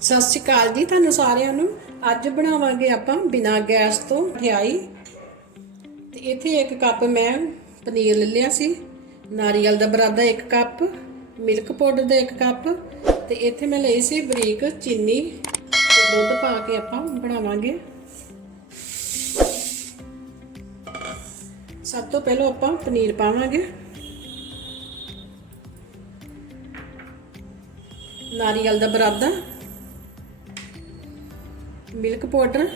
ਸਤਿ ਸ਼੍ਰੀ ਅਕਾਲ ਜੀ ਤੁਹਾਨੂੰ ਸਾਰਿਆਂ ਨੂੰ। ਅੱਜ ਬਣਾਵਾਂਗੇ ਆਪਾਂ ਬਿਨਾ ਗੈਸ ਤੋਂ ਮਠਿਆਈ ਤੇ ਇੱਥੇ ਇੱਕ ਕੱਪ ਮੈਂ ਪਨੀਰ ਲੈ ਲਿਆ ਸੀ। ਨਾਰੀਅਲ ਦਾ ਬਰਾਦਾ ਇੱਕ ਕੱਪ, ਮਿਲਕ ਪਾਊਡਰ ਦਾ ਇੱਕ ਕੱਪ ਤੇ ਇੱਥੇ ਮੈਂ ਲਈ ਸੀ ਬਰੀਕ ਚੀਨੀ ਤੇ ਦੁੱਧ ਪਾ ਕੇ ਆਪਾਂ ਬਣਾਵਾਂਗੇ। ਸਭ ਤੋਂ ਪਹਿਲਾਂ ਆਪਾਂ ਪਨੀਰ ਪਾਵਾਂਗੇ। ਨਾਰੀਅਲ ਦਾ ਬਰਾਦਾ ਮਿਲਕ ਪਾਊਡਰ,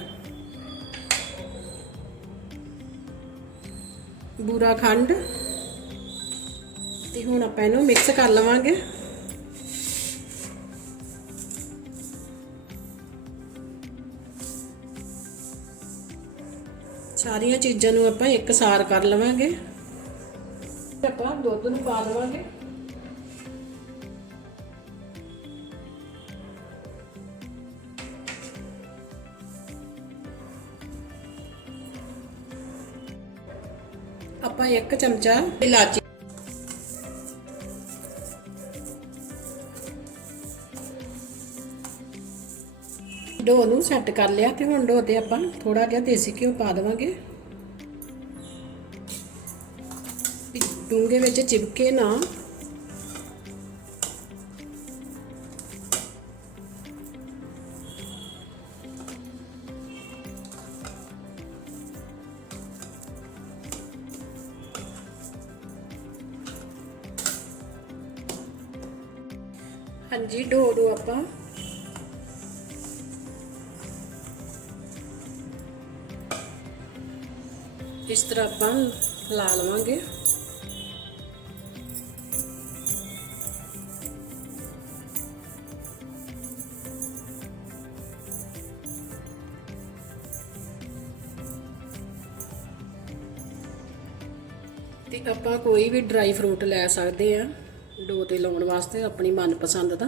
ਬੂਰਾ ਖੰਡ, ਤੇ ਹੁਣ ਆਪਾਂ ਇਹਨੂੰ ਮਿਕਸ ਕਰ ਲਵਾਂਗੇ। ਸਾਰੀਆਂ ਚੀਜ਼ਾਂ ਨੂੰ ਆਪਾਂ ਇੱਕਸਾਰ ਕਰ ਲਵਾਂਗੇ। ਆਪਾਂ ਦੁੱਧ ਨੂੰ ਪਾ ਲਵਾਂਗੇ। ਆਪਾਂ ਇੱਕ ਚਮਚਾ ਇਲਾਚੀ ਡੋ ਨੂੰ ਸੈੱਟ ਕਰ ਲਿਆ ਤੇ ਹੁਣ ਡੋ ਤੇ ਆਪਾਂ ਥੋੜਾ ਜਿਹਾ ਦੇਸੀ ਘਿਓ ਪਾ ਦੇਵਾਂਗੇ। ਡੂੰਘੇ ਵਿੱਚ ਚਿਪਕੇ ਨਾ ਹਾਂਜੀ, ਡੋ ਨੂੰ ਆਪਾਂ। ਇਸ ਤਰ੍ਹਾਂ ਆਪਾਂ ਲਾ ਲਵਾਂਗੇ। ਤੇ ਆਪਾਂ ਕੋਈ ਵੀ ਡਰਾਈ ਫਰੂਟ ਲੈ ਸਕਦੇ ਆ ਡੋ ਤੇ ਲਾਉਣ ਵਾਸਤੇ ਆਪਣੀ ਮਨਪਸੰਦ ਦਾ।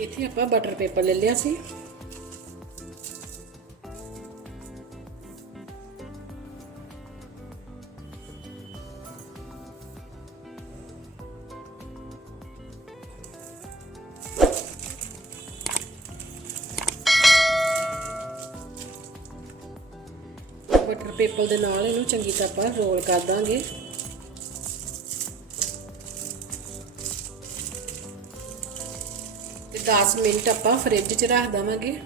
ਇੱਥੇ ਆਪਾਂ ਬਟਰ ਪੇਪਰ ਲੈ ਲਿਆ ਸੀ। ਬਟਰ ਪੇਪਰ ਦੇ ਨਾਲ ਇਹਨੂੰ ਚੰਗੀ ਤਰ੍ਹਾਂ ਆਪਾਂ ਰੋਲ ਕਰ ਦਾਂਗੇ। ਤੇ 10 ਮਿੰਟ ਆਪਾਂ ਫ੍ਰਿਜ 'ਚ ਰੱਖ ਦਵਾਂਗੇ।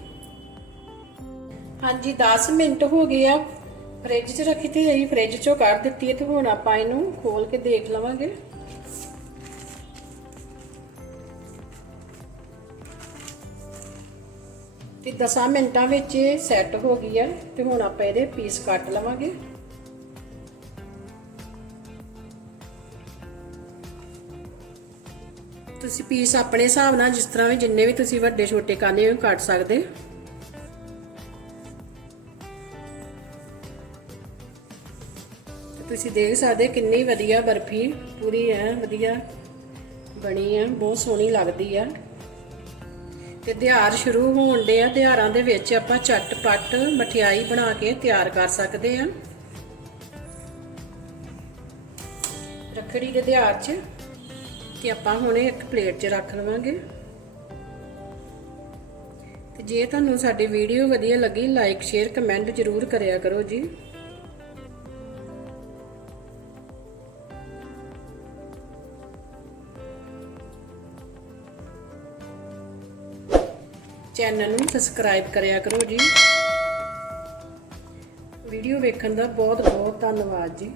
ਹਾਂਜੀ 10 ਮਿੰਟ ਹੋ ਗਏ ਆ। ਫ੍ਰਿਜ 'ਚ ਰੱਖੀ ਤੇ ਅਸੀਂ ਫ੍ਰਿਜ 'ਚੋਂ ਕੱਢ ਦਿੱਤੀ ਹੈ ਤੇ ਹੁਣ ਆਪਾਂ ਇਹਨੂੰ ਖੋਲ ਕੇ ਦੇਖ ਲਵਾਂਗੇ। ਤੇ 10 ਮਿੰਟਾਂ ਵਿੱਚ ਇਹ ਸੈੱਟ ਹੋ ਗਈ ਆ ਤੇ ਹੁਣ ਆਪਾਂ ਇਹਦੇ ਪੀਸ ਕੱਟ ਲਵਾਂਗੇ। ਤੁਸੀਂ ਪੀਸ ਆਪਣੇ ਹਿਸਾਬ ਨਾਲ ਜਿਸ ਤਰ੍ਹਾਂ ਵੀ ਜਿੰਨੇ ਵੀ ਤੁਸੀਂ ਵੱਡੇ ਛੋਟੇ ਕਰਨੇ ਹੋ ਕੱਟ ਸਕਦੇ। ਤੁਸੀਂ ਦੇਖ ਸਕਦੇ ਕਿੰਨੀ ਵਧੀਆ ਬਰਫੀ ਪੂਰੀ ਹੈ ਵਧੀਆ ਬਣੀ ਹੈ ਬਹੁਤ ਸੋਹਣੀ ਲੱਗਦੀ ਆ ਤੇ ਦਿਹਾਰ ਸ਼ੁਰੂ ਹੋਣ ਦੇ ਆ। ਦਿਹਾਰਾਂ ਦੇ ਵਿੱਚ ਆਪਾਂ ਝਟਪਟ ਮਠਿਆਈ ਬਣਾ ਕੇ ਤਿਆਰ ਕਰ ਸਕਦੇ ਆ। ਰੱਖੜੀ ਦੇ ਦਿਹਾਰ 'ਚ ਤੇ ਆਪਾਂ ਹੁਣ ਇੱਕ ਪਲੇਟ 'ਚ ਰੱਖ ਲਵਾਂਗੇ। ਤੇ ਜੇ ਤੁਹਾਨੂੰ ਸਾਡੀ ਵੀਡੀਓ ਵਧੀਆ ਲੱਗੀ ਲਾਈਕ ਸ਼ੇਅਰ ਕਮੈਂਟ ਜ਼ਰੂਰ ਕਰਿਆ ਕਰੋ ਜੀ। ਚੈਨਲ ਨੂੰ ਸਬਸਕ੍ਰਾਈਬ ਕਰਿਆ ਕਰੋ ਜੀ। ਵੀਡੀਓ ਵੇਖਣ ਦਾ ਬਹੁਤ ਬਹੁਤ ਧੰਨਵਾਦ ਜੀ।